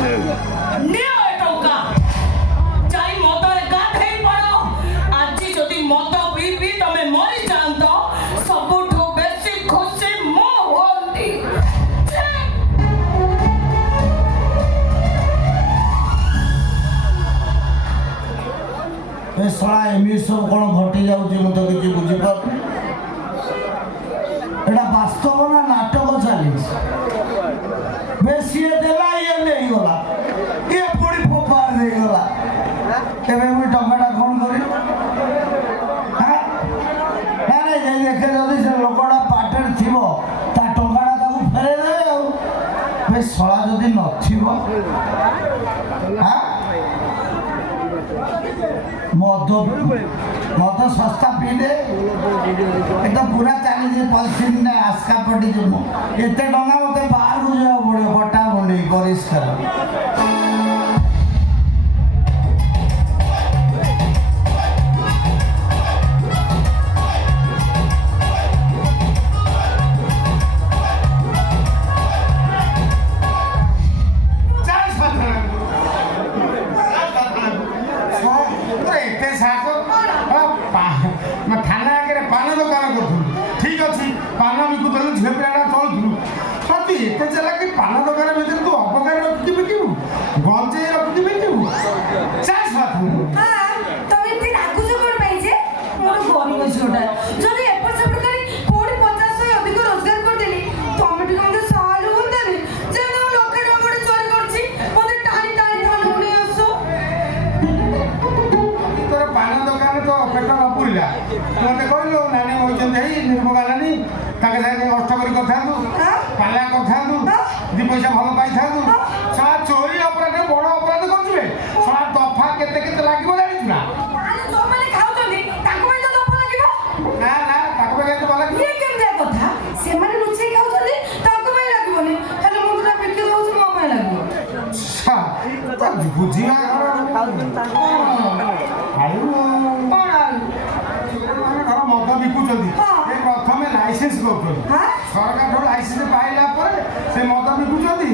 নিও এ টঙ্কা যাই মদরে গাধেই পড়ো আজি যদি মদ পিপি তমে মরি যান্ত ସବୁଠୁ ବେଶୀ ଖୁସି ମୁଁ ହୁଅନ୍ତି। ଏ ଶଳା ଏମିତି ସବୁ କ'ଣ ଘଟି ଯାଉଛି ମୁଁ ତ କିଛି ବୁଝିପାରୁନି। ଏଇଟା ବାସ୍ତବ ନା ନାଟକ ଚାଲିଛି? ବେଶୀ ଦେଲା ଇଏ ନେଇଗଲା, ଇଏ ପୁଣି ଫୋପାଡ଼ି ଦେଇଗଲା। ଏବେ ମୁଁ ଟଙ୍କାଟା କ'ଣ କରିବି? ନାଇଁ ଯାଇ ଦେଖେ ଯଦି ସେ ଲୋକଟା ପାଟରେ ଥିବ ତା ଟଙ୍କାଟା ତାକୁ ଫେରେଇ ଦେବେ ଆଉ। ଏ ଶଳା ଯଦି ନଥିବ ମଦ ଶସ୍ତା ପିଇଲେ ଏତ ପୁରା ଚାଲିଛି ପରିସ୍ଥିତି ନାହିଁ। ଆସ୍କା ପଟି ଯିବୁ ଏତେ ଟଙ୍କା ମତେ ବାହାରକୁ ଯିବାକୁ ପଡ଼ିବ ବଟା ବଣ୍ଡେଇ ପରିଷ୍କାର। ଥାନା ଆଗରେ ପାନ ଦୋକାନ କରୁଥିଲୁ, ଠିକ ଅଛି, ପାନ ବିକୁଥିଲୁ, ଝିଅ ପିଲାଟା ଚଳୁଥିଲୁ। ତୁ ଏତେ ଚାଲା କି ପାନ ଦୋକାନ ଭିତରେ ତୁ ଅପକାର ରଖିକି ବିକିବୁ, ଗଞ୍ଜେଇ ରଖିକି ବିକିବୁ। ତମେ ଏମିତି ରାଗୁଛ କ'ଣ ପାଇଁ ଯେ? ମୋର ଗରିବ ଝିଅଟା ଯଦି ଏପଟ ସେପଟ କରି କୋଉଠି 50 ଅଧିକ ରୋଜଗାର କରିଦେଲି ତମେ ଟିକେ ମତେ ସାହାଯ୍ୟ ହୁଅନ୍ତାନି। ଯେମିତି ମୁଁ ଲକ୍ଷେ ଟଙ୍କା ଗୋଟେ ଚୋରି କରିଛି ମତେ ଟାଣି ଟାଣି ଥାନାକୁ ନେଇ ଆସ। ତୋର ପାନ ଦୋକାନ ତ ପେଟ ନ ପୁରିଲା, ମତେ କହିଲୁ ନାନୀ ହଉଛନ୍ତି ହେଇ ନିର୍ମକା ନାନୀ, ତାଙ୍କ ସାଙ୍ଗେ କଷ୍ଟ କରି କରିଥାନ୍ତୁ, ପାଲା କରିଥାନ୍ତୁ, ଦି ପଇସା ଭଲ ପାଇଥାନ୍ତୁ। ଶଳା ଚୋରି ଅପରାଧ ବଡ଼ ଅପରାଧ କରୁଛୁ। ଶଳା ଦଫା କେତେ କେତେ ଲାଗିବ ଜାଣିଛୁ ନା? ଯୋଉମାନେ ଖାଉଛନ୍ତି ତାଙ୍କ ପାଇଁ ତ ଦଫା ଲାଗିବ। ନା ନା ତାଙ୍କ ପାଇଁ କେତେ ଭଲ ଲାଗିବ? ଇଏ କେମିତିଆ କଥା? ସେମାନେ ଲୁଚେଇ ଖାଉଛନ୍ତି ତାଙ୍କ ପାଇଁ ଲାଗିବନି, ହେଲେ ମୁଁ ଯୋଉଟା ବିକ୍ରି ଦଉଛି ମୋ ପାଇଁ ଲାଗିବ। ବୁଝିବା ଘର ମଦ ବିକୁଛନ୍ତି, ସେ ପ୍ରଥମେ ଲାଇସେନ୍ସ କରୁଛନ୍ତି। ସରକାରଠୁ ଲାଇସେନ୍ସ ପାଇଲା ପରେ ସେ ମଦ ବିକୁଛନ୍ତି।